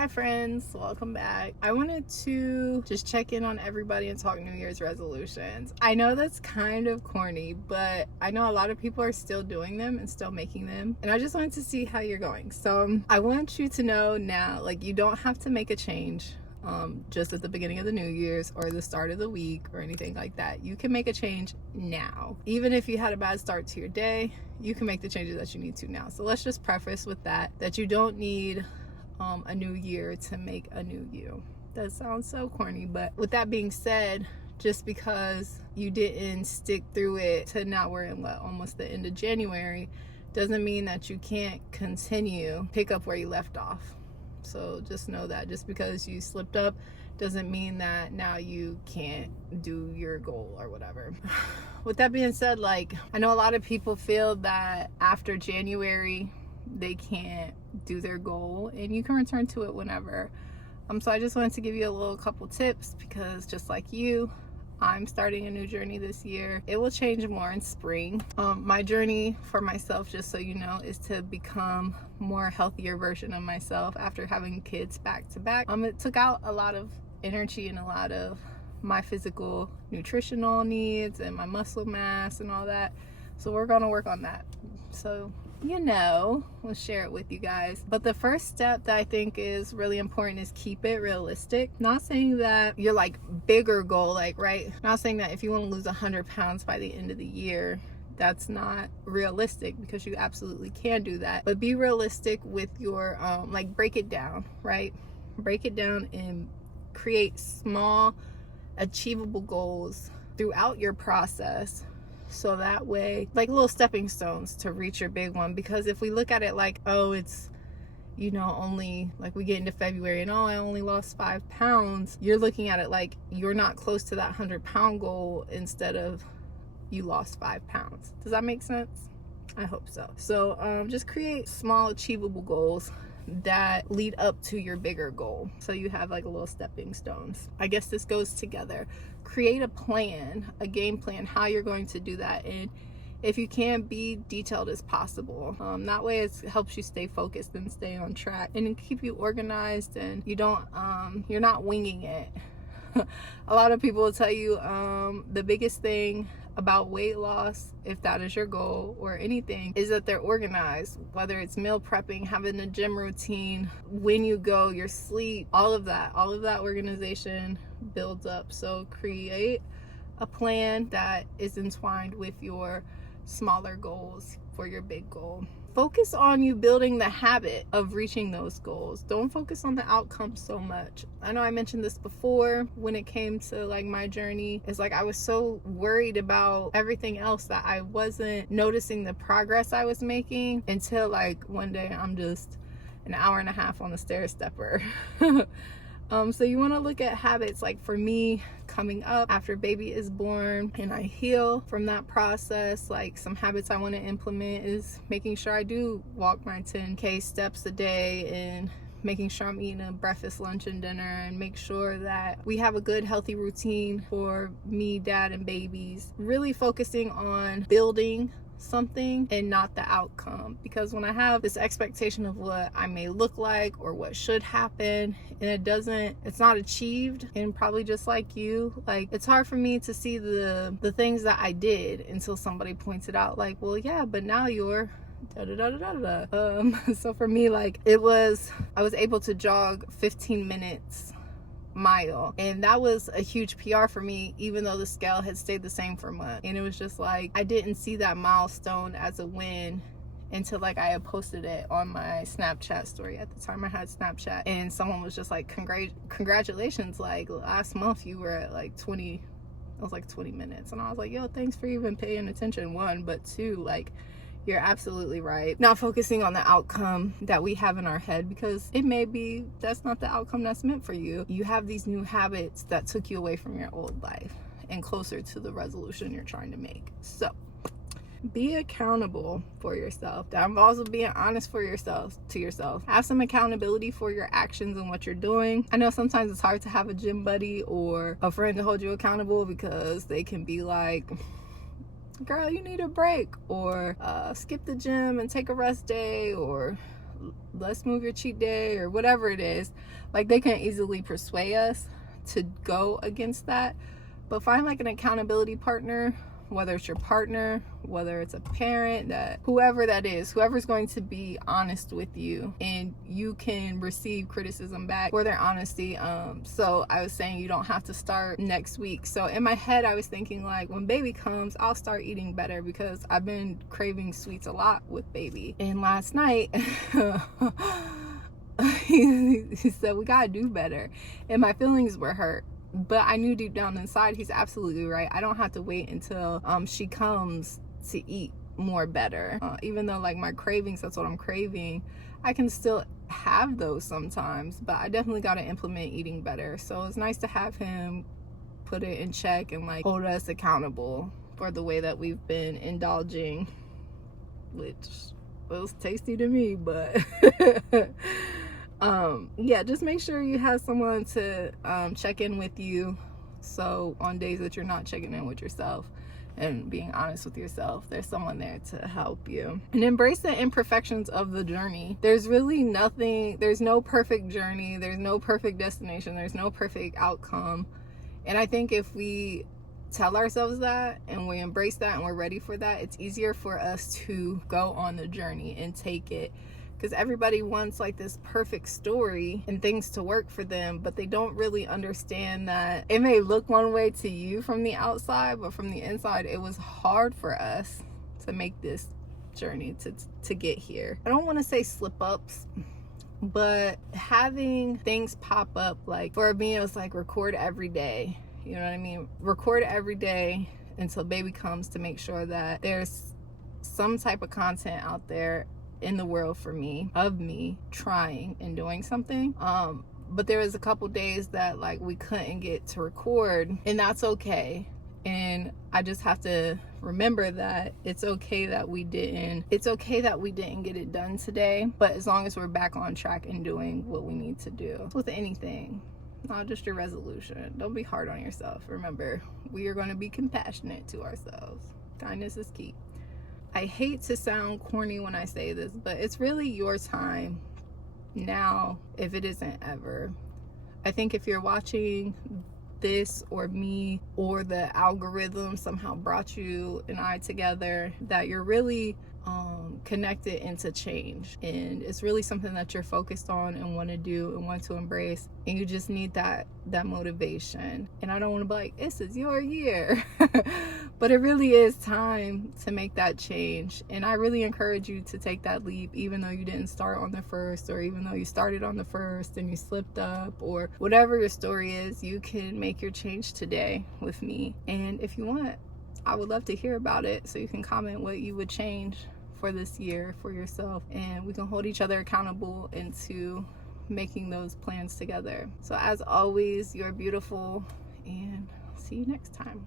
Hi friends, welcome back. I wanted to just check in on everybody and talk New Year's resolutions. I know that's kind of corny, but I know a lot of people are still doing them and still making them. And I just wanted to see how you're going. So I want you to know now, like, you don't have to make a change just at the beginning of the New Year's or the start of the week or anything like that. You can make a change now. Even if you had a bad start to your day, you can make the changes that you need to now. So let's just preface with that you don't need a new year to make a new you. That sounds so corny, but with that being said, just because you didn't stick through it to now we're in almost the end of January doesn't mean that you can't continue pick up where you left off. So just know that just because you slipped up doesn't mean that now you can't do your goal or whatever. With that being said, like, I know a lot of people feel that after January they can't do their goal and you can return to it whenever. So I just wanted to give you a little couple tips because just like you, I'm starting a new journey this year. It will change more in spring. My journey for myself, just so you know, is to become more healthier version of myself after having kids back to back. It took out a lot of energy and a lot of my physical nutritional needs and my muscle mass and all that. So we're gonna work on that. So we'll share it with you guys. But the first step that I think is really important is keep it realistic. Not saying that you're like bigger goal, like, right? Not saying that if you want to lose 100 pounds by the end of the year, that's not realistic, because you absolutely can do that. But be realistic with your like, break it down, right? Break it down and create small achievable goals throughout your process. So that way, like little stepping stones to reach your big one. Because if we look at it like, oh, it's, only like we get into February and, oh, I only lost 5 pounds. You're looking at it like you're not close to that 100-pound goal instead of you lost 5 pounds. Does that make sense? I hope so. So just create small achievable goals that lead up to your bigger goal. So you have like a little stepping stones. I guess this goes together. Create a plan, a game plan, how you're going to do that. And if you can, be detailed as possible. That way it helps you stay focused and stay on track and keep you organized, and you don't, you're not winging it. A lot of people will tell you the biggest thing about weight loss, if that is your goal or anything, is that they're organized. Whether it's meal prepping, having a gym routine, when you go, your sleep, all of that organization builds up. So create a plan that is entwined with your smaller goals for your big goal. Focus on you building the habit of reaching those goals. Don't focus on the outcome so much. I know I mentioned this before when it came to like my journey. It's like I was so worried about everything else that I wasn't noticing the progress I was making until like one day I'm just an hour and a half on the stair stepper. So you want to look at habits. Like for me, coming up after baby is born and I heal from that process, like some habits I want to implement is making sure I do walk my 10K steps a day, and making sure I'm eating a breakfast, lunch, and dinner, and make sure that we have a good healthy routine for me, dad, and babies. Really focusing on building something and not the outcome, because when I have this expectation of what I may look like or what should happen and it's not achieved, and probably just like you, like, it's hard for me to see the things that I did until somebody points it out, like, well, yeah, but now you're so for me, like, I was able to jog 15 minutes mile, and that was a huge PR for me, even though the scale had stayed the same for a month. And it was just like I didn't see that milestone as a win until like I had posted it on my Snapchat story. At the time I had Snapchat, and someone was just like, congratulations, like last month you were at like 20, it was like 20 minutes. And I was like, yo, thanks for even paying attention, one, but two, like, you're absolutely right. Not focusing on the outcome that we have in our head, because it may be that's not the outcome that's meant for you. You have these new habits that took you away from your old life and closer to the resolution you're trying to make. So be accountable for yourself. That involves being honest to yourself. Have some accountability for your actions and what you're doing. I know sometimes it's hard to have a gym buddy or a friend to hold you accountable, because they can be like, girl, you need a break, or skip the gym and take a rest day, or let's move your cheat day or whatever it is. Like, they can easily persuade us to go against that. But find like an accountability partner, whether it's your partner, whether it's a parent, that whoever that is, whoever's going to be honest with you, and you can receive criticism back for their honesty. So I was saying you don't have to start next week. So in my head, I was thinking like, when baby comes, I'll start eating better, because I've been craving sweets a lot with baby. And last night he said we gotta do better, and my feelings were hurt. But I knew deep down inside he's absolutely right. I don't have to wait until she comes to eat more better. Even though like my cravings, that's what I'm craving, I can still have those sometimes. But I definitely got to implement eating better. So it's nice to have him put it in check and like hold us accountable for the way that we've been indulging, which was tasty to me, but yeah, just make sure you have someone to check in with you. So on days that you're not checking in with yourself and being honest with yourself, there's someone there to help you. And embrace the imperfections of the journey. There's really nothing, there's no perfect journey, there's no perfect destination, there's no perfect outcome. And I think if we tell ourselves that and we embrace that and we're ready for that, it's easier for us to go on the journey and take it. Because everybody wants like this perfect story and things to work for them, but they don't really understand that it may look one way to you from the outside, but from the inside, it was hard for us to make this journey to get here. I don't want to say slip ups, but having things pop up, like for me, it was like record every day. You know what I mean? Record every day until baby comes, to make sure that there's some type of content out there in the world for me, of me trying and doing something. But there was a couple days that like we couldn't get to record, and that's okay. And I just have to remember that it's okay that we didn't get it done today, but as long as we're back on track and doing what we need to do with anything, not just your resolution. Don't be hard on yourself. Remember, we are going to be compassionate to ourselves. Kindness is key. I hate to sound corny when I say this, but it's really your time now, if it isn't ever. I think if you're watching this, or me, or the algorithm somehow brought you and I together, that you're really connected into change, and it's really something that you're focused on and want to do and want to embrace, and you just need that motivation. And I don't want to be like, this is your year but it really is time to make that change. And I really encourage you to take that leap, even though you didn't start on the first, or even though you started on the first and you slipped up, or whatever your story is, you can make your change today with me. And if you want, I would love to hear about it, so you can comment what you would change for this year for yourself, and we can hold each other accountable into making those plans together. So as always, you're beautiful, and see you next time.